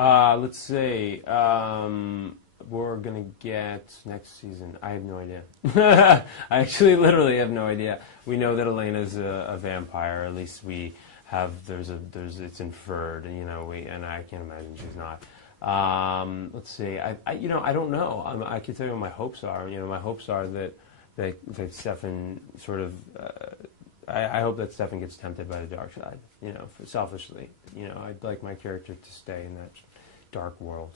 Let's see. We're gonna get next season. I have no idea. I actually literally have no idea. We know that Elena's a vampire. At least we have. It's inferred. You know. And I can't imagine she's not. Let's see. I don't know. I can tell you what my hopes are. You know, my hopes are that Stefan sort of. I hope that Stefan gets tempted by the dark side. You know, selfishly. You know, I'd like my character to stay in that dark world.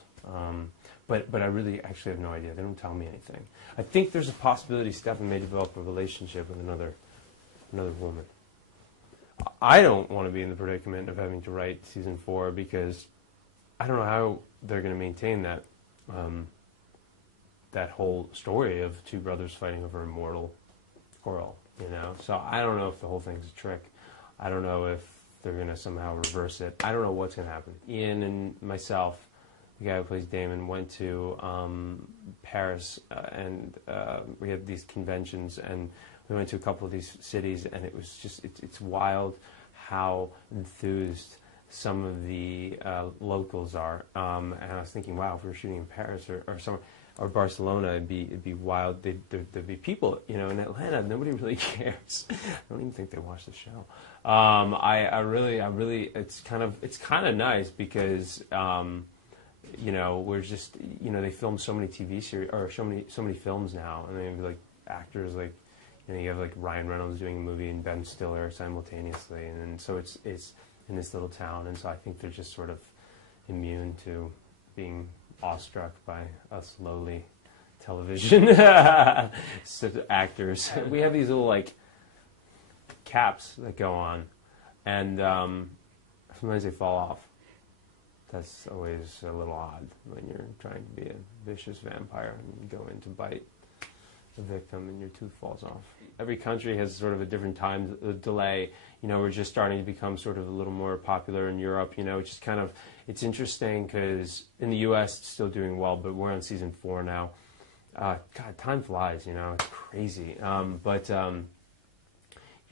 But I really actually have no idea. They don't tell me anything. I think there's a possibility Stefan may develop a relationship with another woman. I don't want to be in the predicament of having to write season 4 because I don't know how they're going to maintain that that whole story of two brothers fighting over a mortal girl. You know, so I don't know if the whole thing's a trick. I don't know if they're going to somehow reverse it. I don't know what's going to happen. Ian and myself, the guy who plays Damon, went to Paris and we had these conventions, and we went to a couple of these cities, and it was just, it's wild how enthused some of the locals are. And I was thinking, wow, if we were shooting in Paris or somewhere, or Barcelona, it'd be wild. There'd be people, you know. In Atlanta, nobody really cares. I don't even think they watch the show. I really, it's kind of nice because, you know, we're just, you know, they film so many TV series or so many films now, and they have like actors like, you know, you have like Ryan Reynolds doing a movie and Ben Stiller simultaneously, and so it's in this little town, and so I think they're just sort of immune to being awestruck by us lowly television actors. We have these little like caps that go on, and sometimes they fall off. That's always a little odd when you're trying to be a vicious vampire and you go in to bite the victim and your tooth falls off. Every country has sort of a different time delay. You know, we're just starting to become sort of a little more popular in Europe, you know, which is kind of, it's interesting because in the U.S. it's still doing well, but we're on season 4 now. God, time flies, you know, it's crazy. You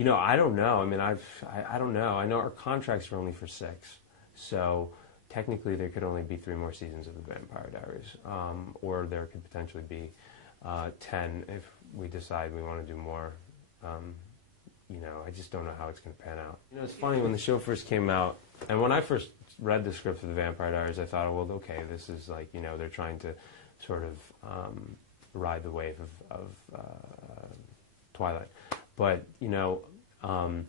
know, I don't know. I mean, I don't know. I know our contracts are only for 6, so technically there could only be 3 more seasons of The Vampire Diaries, or there could potentially be 10 if we decide we want to do more. You know, I just don't know how it's going to pan out. You know, it's funny, when the show first came out, and when I first read the script for The Vampire Diaries, I thought, oh, well, okay, this is like, you know, they're trying to sort of ride the wave of Twilight. But, you know, and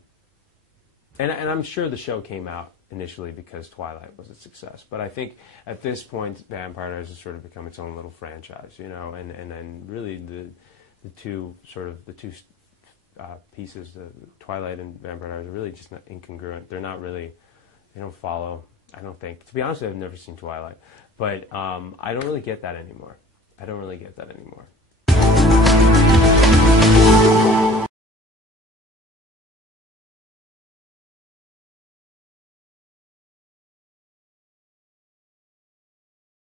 I'm sure the show came out initially because Twilight was a success. But I think at this point, Vampire Diaries has sort of become its own little franchise, you know, and then really the two pieces, the Twilight and Vampire Diaries, are really just not incongruent. They're not really, they don't follow, I don't think. To be honest, I've never seen Twilight. But I don't really get that anymore. I don't really get that anymore.